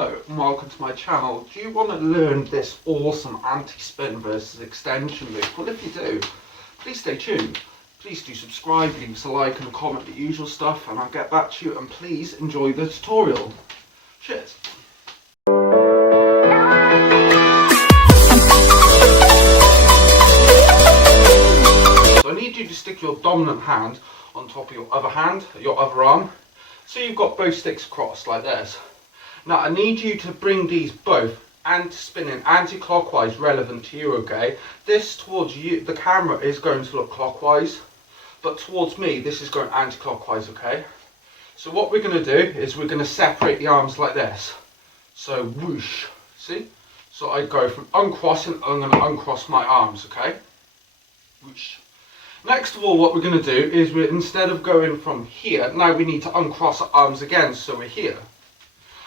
Hello and welcome to my channel. Do you want to learn this awesome anti-spin versus extension move? Well, if you do, please stay tuned. Please do subscribe, leave us a like and a comment, the usual stuff, and I'll get back to you, and please enjoy the tutorial. Cheers. So I need you to stick your dominant hand on top of your other hand, your other arm, so you've got both sticks across like this. Now I need you to bring these both spinning anti-clockwise, relevant to you, okay? This towards you, the camera is going to look clockwise, but towards me this is going anti-clockwise, okay? So what we're going to do is we're going to separate the arms like this. So whoosh, see? So I go from uncrossing, I'm going to uncross my arms, okay? Whoosh. Next of all, what we're going to do is instead of going from here, now we need to uncross our arms again, so we're here.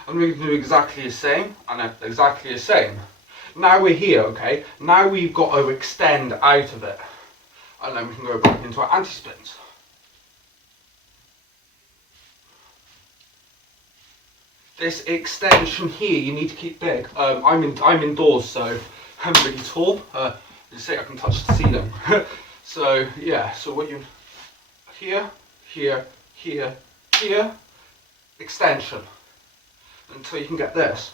And we're going to do exactly the same, and exactly the same. Now we're here, okay? Now we've got to extend out of it. And then we can go back into our anti-spins. This extension here, you need to keep big. I'm indoors, so I'm really tall. You see, I can touch the ceiling. So, yeah, so what you... Here, here, here, here, extension. Until you can get this.